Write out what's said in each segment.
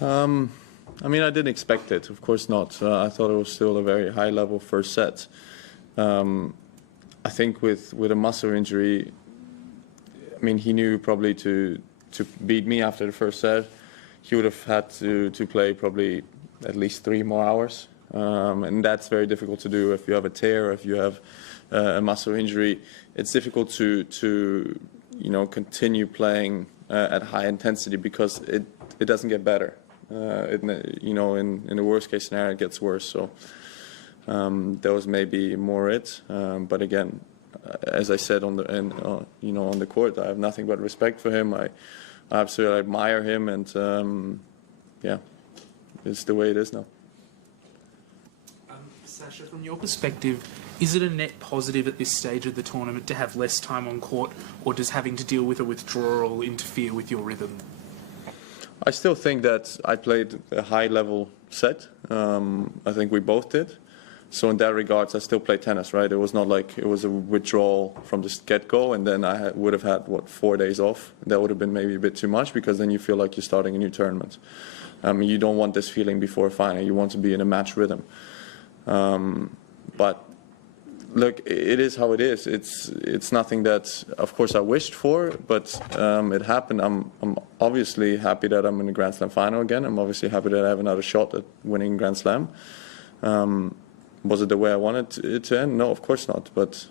I mean, I didn't expect it. Of course not. I thought it was still a very high-level first set. I think with a muscle injury, I mean, he knew probably to beat me after the first set, he would have had to play probably at least 3 more hours. And that's very difficult to do if you have a tear, if you have a muscle injury. It's difficult to continue playing at high intensity because it doesn't get better. In the worst case scenario, it gets worse. So that was maybe more it. But again, as I said on the court, I have nothing but respect for him. I absolutely admire him, and yeah, it's the way it is now. Sasha, from your perspective, is it a net positive at this stage of the tournament to have less time on court, or does having to deal with a withdrawal interfere with your rhythm? I still think that I played a high-level set. I think we both did. So in that regards, I still play tennis, right? It was not like it was a withdrawal from the get-go, and then I would have had, 4 days off. That would have been maybe a bit too much, because then you feel like you're starting a new tournament. You don't want this feeling before a final. You want to be in a match rhythm. But look, it is how it is. It's nothing that, of course, I wished for, but it happened. I'm obviously happy that I'm in the Grand Slam final again. I'm obviously happy that I have another shot at winning Grand Slam. Was it the way I wanted it to end? No, of course not. But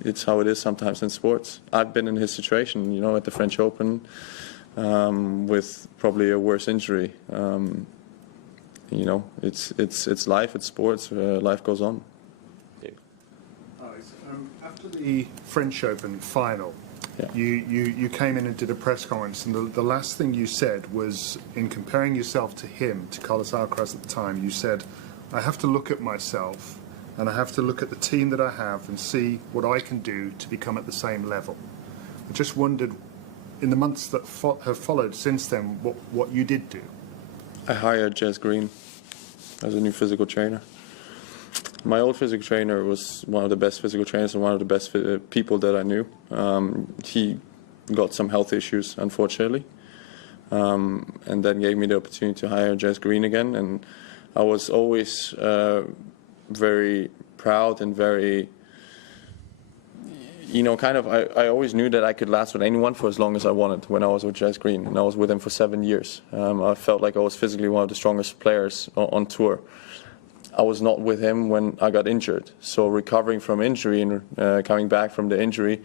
it's how it is sometimes in sports. I've been in his situation, at the French Open, with probably a worse injury. It's life, it's sports, life goes on. After the French Open final, yeah. you came in and did a press conference, and the last thing you said was, in comparing yourself to him, to Carlos Alcaraz at the time, you said, I have to look at myself and I have to look at the team that I have and see what I can do to become at the same level. I just wondered, in the months that have followed since then, what you did do. I hired Jess Green as a new physical trainer. My old physical trainer was one of the best physical trainers and one of the best people that I knew. He got some health issues, unfortunately, and then gave me the opportunity to hire Jess Green again. And I was always very proud and very, I always knew that I could last with anyone for as long as I wanted when I was with Jess Green, and I was with him for 7 years. I felt like I was physically one of the strongest players on tour. I was not with him when I got injured. So recovering from injury and coming back from the injury,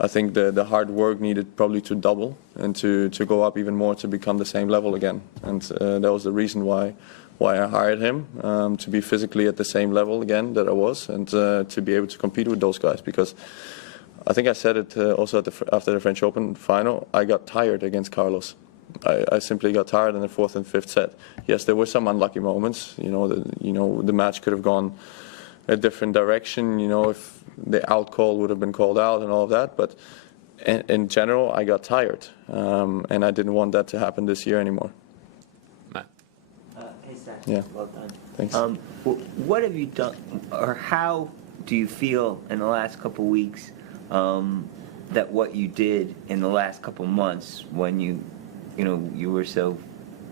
I think the hard work needed probably to double and to go up even more to become the same level again. And that was the reason why I hired him, to be physically at the same level again that I was, and to be able to compete with those guys. Because I think I said it also after the French Open final, I got tired against Carlos. I simply got tired in the 4th and 5th set. Yes, there were some unlucky moments. The match could have gone a different direction. If the out call would have been called out and all of that. But in general, I got tired, and I didn't want that to happen this year anymore. Matt. Hey, Sasha. Yeah. Well done. Thanks. What have you done, or how do you feel in the last couple weeks that what you did in the last couple months, when you were so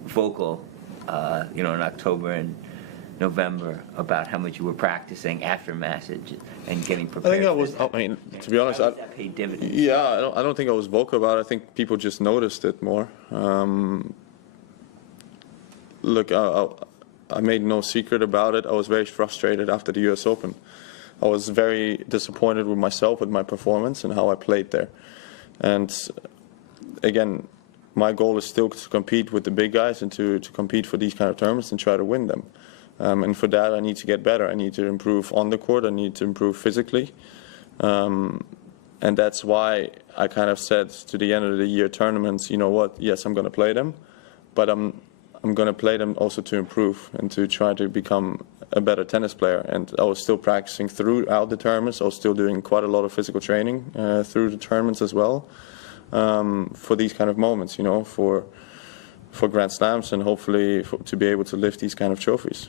vocal, in October and November, about how much you were practicing after Massage and getting prepared? I think I was. To be honest, that paid dividends? Yeah, I don't think I was vocal about it. I think people just noticed it more. Look, I made no secret about it. I was very frustrated after the U.S. Open. I was very disappointed with myself, with my performance and how I played there. And again, my goal is still to compete with the big guys and to compete for these kind of tournaments and try to win them. And for that, I need to get better. I need to improve on the court. I need to improve physically. And that's why I kind of said to the end of the year tournaments, you know what, yes, I'm going to play them, but I'm going to play them also to improve and to try to become a better tennis player. And I was still practicing throughout the tournaments. I was still doing quite a lot of physical training through the tournaments as well, for these kind of moments, for Grand Slams, and hopefully to be able to lift these kind of trophies.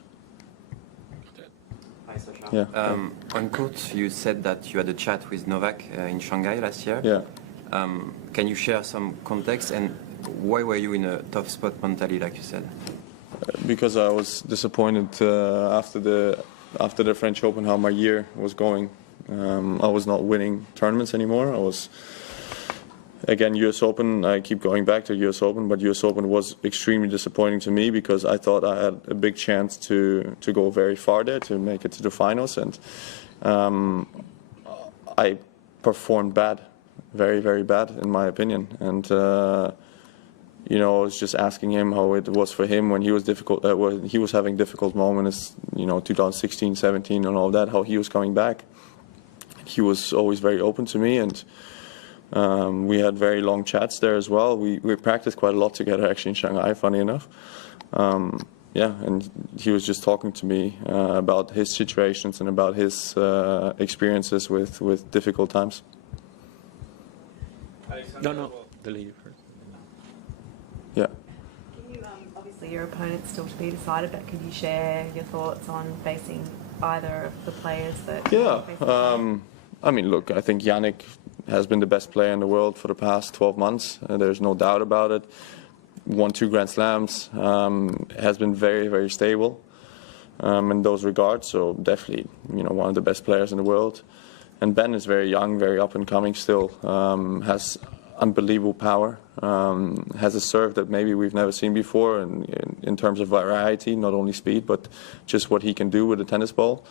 Hi, Sasha. Yeah. On court, you said that you had a chat with Novak in Shanghai last year. Yeah. Can you share some context, and Why were you in a tough spot mentally, like you said? Because I was disappointed after the French Open how my year was going. I was not winning tournaments anymore. I was, again, US Open, I keep going back to US Open, but US Open was extremely disappointing to me because I thought I had a big chance to go very far there, to make it to the finals, and I performed bad, very, very bad in my opinion. And you know, I was just asking him how it was for him when he was when he was having difficult moments, you know, 2016, 17 and all that, how he was coming back. He was always very open to me, and we had very long chats there as well. We practiced quite a lot together actually in Shanghai, funny enough. Yeah, and he was just talking to me about his situations and about his experiences with difficult times. No, the lady first. Yeah. Can you, obviously your opponent's still to be decided, but could you share your thoughts on facing either of the players that... Yeah, I mean, look, I think Yannick has been the best player in the world for the past 12 months. There's no doubt about it. Won 2 Grand Slams, has been very, very stable in those regards. So definitely, you know, one of the best players in the world. And Ben is very young, very up and coming still. Has unbelievable power. Has a serve that maybe we've never seen before in terms of variety, not only speed, but just what he can do with a tennis ball.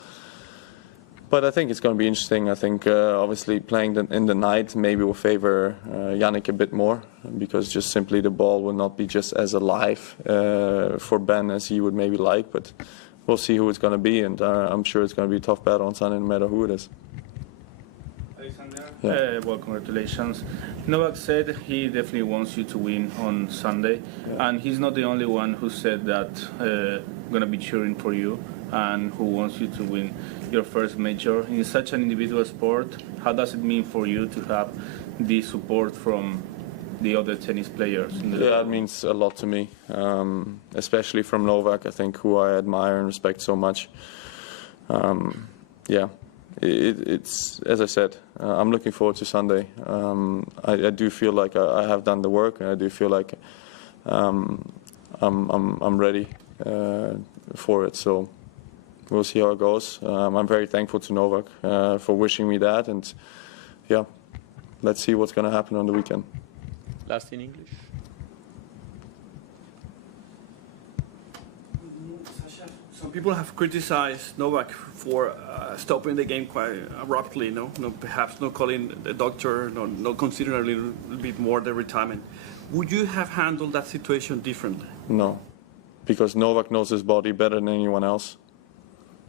But I think it's going to be interesting. I think obviously playing in the night maybe will favor Yannick a bit more, because just simply the ball will not be just as alive for Ben as he would maybe like. But we'll see who it's going to be, and I'm sure it's going to be a tough battle on Sunday no matter who it is. Alexander, well, congratulations. Novak said he definitely wants you to win on Sunday, and he's not the only one who said that going to be cheering for you and who wants you to win your first major. In such an individual sport, how does it mean for you to have the support from the other tennis players? Yeah, it means a lot to me, especially from Novak, I think, who I admire and respect so much. Yeah. It's as I said, I'm looking forward to Sunday. I do feel like I have done the work, and I do feel like I'm ready for it. So we'll see how it goes. I'm very thankful to Novak for wishing me that, and yeah, let's see what's going to happen on the weekend. Last in English. Some people have criticized Novak for stopping the game quite abruptly, perhaps not calling the doctor, not considering a little bit more the retirement. Would you have handled that situation differently? No, because Novak knows his body better than anyone else.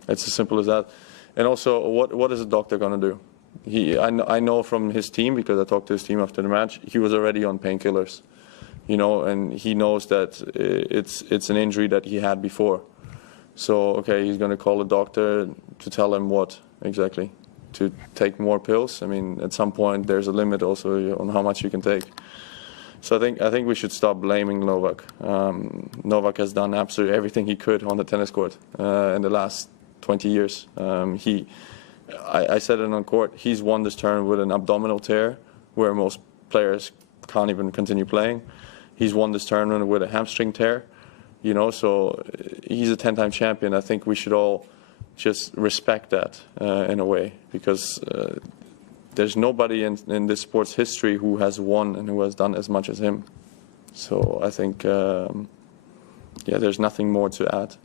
It's as simple as that. And also, what is a doctor going to do? I know from his team, because I talked to his team after the match, he was already on painkillers, you know, and he knows that it's an injury that he had before. So, okay, he's going to call a doctor to tell him what exactly? To take more pills? I mean, at some point there's a limit also on how much you can take. So I think we should stop blaming Novak. Novak has done absolutely everything he could on the tennis court in the last 20 years. I said it on court, he's won this tournament with an abdominal tear where most players can't even continue playing. He's won this tournament with a hamstring tear. You know, so he's a 10-time champion. I think we should all just respect that in a way, because there's nobody in this sport's history who has won and who has done as much as him. So I think, yeah, there's nothing more to add.